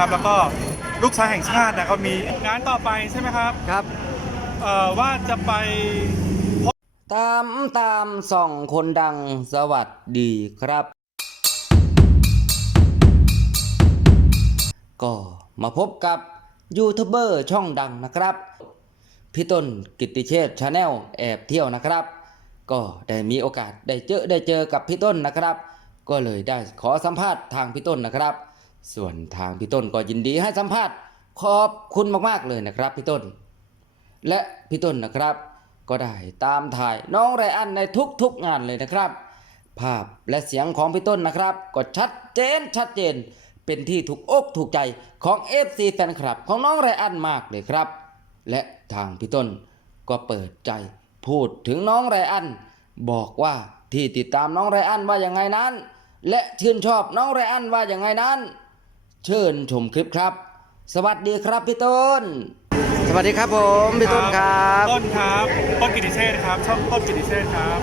นะครับ แล้วก็ลูกชายแห่งชาตินะครับมีงานต่อไปใช่ไหมครับครับ เอ่อว่าจะไปตามตามส่องคนดังสวัสดีครับ ก็มาพบกับยูทูบเบอร์ช่องดังนะครับ พี่ต้นกิตติเชษชาแนลแอบเที่ยวนะครับ ก็ได้มีโอกาสได้เจอได้เจอกับพี่ต้นนะครับ ก็เลยได้ขอสัมภาษณ์ทางพี่ต้นนะครับ ส่วนทางพี่ต้นก็ยินดีให้สัมภาษณ์ขอบคุณมากๆเลยนะครับพี่ต้น และพี่ต้นนะครับ ก็ได้ตามถ่ายน้องไรอันในทุกๆงานเลยนะครับ ภาพและเสียงของพี่ต้นนะครับ ก็ชัดเจนชัดเจน เป็นที่ถูกอกถูกใจของ FC แฟนคลับของน้องไรอันมากเลยครับ และทางพี่ต้นก็เปิดใจพูดถึงน้องไรอัน บอกว่าที่ติดตามน้องไรอันว่าอย่างไงนั้น และชื่นชอบน้องไรอันว่าอย่างไงนั้น เชิญชมคลิปครับ สวัสดีครับพี่ต้น สวัสดีครับผมพี่ต้นครับต้นครับต้นกิติเชษครับช่องต้นกิติเชษครับ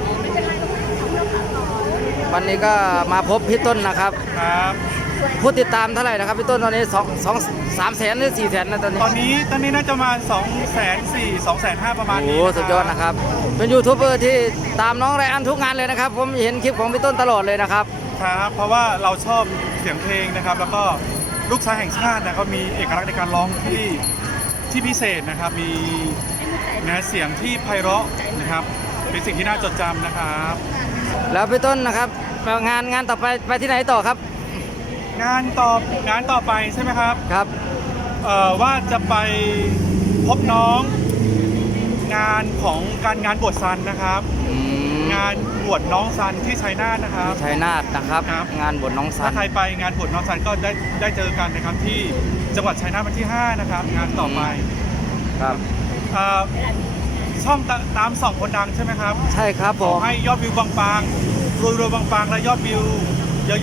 วันนี้ก็มาพบพี่ต้นนะครับครับผู้ติดตามเท่าไหร่นะครับพี่ต้นตอนนี้สองสองสามแสนหรือสี่แสนนะตอนนี้ตอนนี้ตอนนี้น่าจะประมาณ2 4 0 0 0 2 5 0 0ประมาณโอ้นี้โหสุดยอดนะครับ เป็นยูทูบเบอร์ที่ตามน้องไรอันทุกงานเลยนะครับ ผมเห็นคลิปของพี่ต้นตลอดเลยนะครับครับเพราะว่าเราชอบเสียงเพลงนะครับ แล้วก็ ลูกชายแห่งชาตินะครับมีเอกลักษณ์ในการร้องที่ที่พิเศษนะครับ มีนะเสียงที่ไพเราะนะครับ เป็นสิ่งที่น่าจดจำนะครับ แล้วพี่ต้นนะครับงานงานต่อไปไปที่ไหนต่อครับงานต่องานต่อไปใช่ไหมครับครับเอ่อว่าจะไปพบน้องงานของการงานบวชซันนะครับ อืมงานบวชน้องซันที่ชัยนาทนะครับ ชัยนาทนะครับ ครับ งานบวชน้องสัถ้าน ใครไปงานบวชน้องซันก็ได้ได้เจอกันนะครับที่จังหวัดชัยนาทวันที่ 5 นะครับ งานต่อไปครับ เอ่อช่องตาตามสองคนดังใช่ไหมครับ ใช่ครับผขอม ให้ยอดวิวบางๆรวยๆบางๆและยอดวิว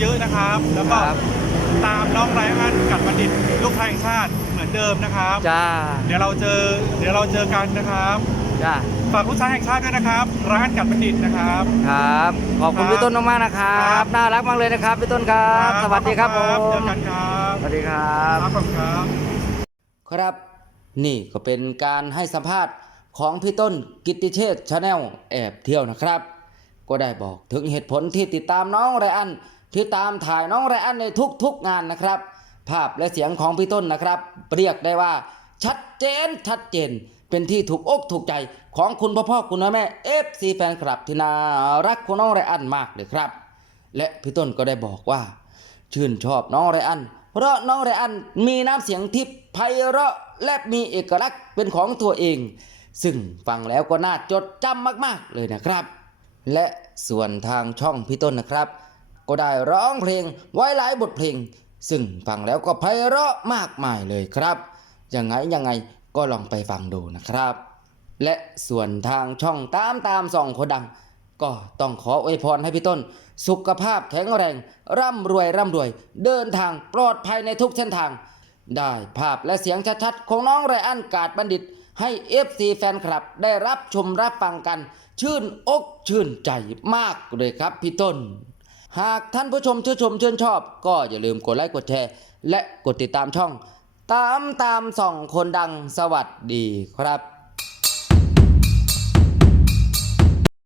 เยอะๆนะครับ แล้วก็ครับ ตามน้องไรอันกัดบัณฑิตลูกไทยแห่งชาติเหมือนเดิมนะครับ จ้า เดี๋ยวเราเจอเดี๋ยวเราเจอกันนะครับ จ้าฝากลูกชายแห่งชาติด้วยนะครับ ร้านกัดบัณฑิตนะครับ ครับ ขอบคุณครับพี่ต้นมากๆนะครับ น่ารักมากเลยนะครับพี่ต้นครับ สวัสดีครับผเจอมกันครับสวัสดีครับครับผมครับ ครับ นี่ก็เป็นการให้สัมภาษณ์ของพี่ต้นกิตติเชษชาแนลแอบเที่ยวนะครับ ก็ได้บอกถึงเหตุผลที่ติดตามน้องไรอันที่ตามถ่ายน้องไรอันในทุกๆงานนะครับ ภาพและเสียงของพี่ต้นนะครับ เรียกได้ว่าชัดเจนชัดเจน เป็นที่ถูกอกถูกใจของคุณพ่อพ่อคุณแม่เอฟซีแฟนคลับที่น่ารักของน้องไรอันมากเลยครับ และพี่ต้นก็ได้บอกว่า ชื่นชอบน้องไรอัน เพราะน้องไรอันมีน้ำเสียงที่ไพเราะและมีเอกลักษณ์เป็นของตัวเอง ซึ่งฟังแล้วก็น่าจดจำมากๆเลยนะครับ และส่วนทางช่องพี่ต้นนะครับ ก็ได้ร้องเพลงไว้หลายบทเพลง ซึ่งฟังแล้วก็ไพเราะมากมายเลยครับยังไงยังไง ก็ลองไปฟังดูนะครับ และส่วนทางช่องตามตามส่องคนดัง ก็ต้องขออวยพรให้พี่ต้น สุขภาพแข็งแรง ร่ำรวยร่ำรวย เดินทางปลอดภัยในทุกเส้นทาง ได้ภาพและเสียงชัดๆของน้องไรอันกาดบัณฑิต ให้ FC แฟนคลับได้รับชมรับฟังกัน ชื่นอกชื่นใจมากเลยครับพี่ต้นหากท่านผู้ชมชื่นชมชื่นชอบ ก็อย่าลืมกดไลค์กดแชร์ และกดติดตามช่อง ตามตามส่องคนดังสวัสดีครับ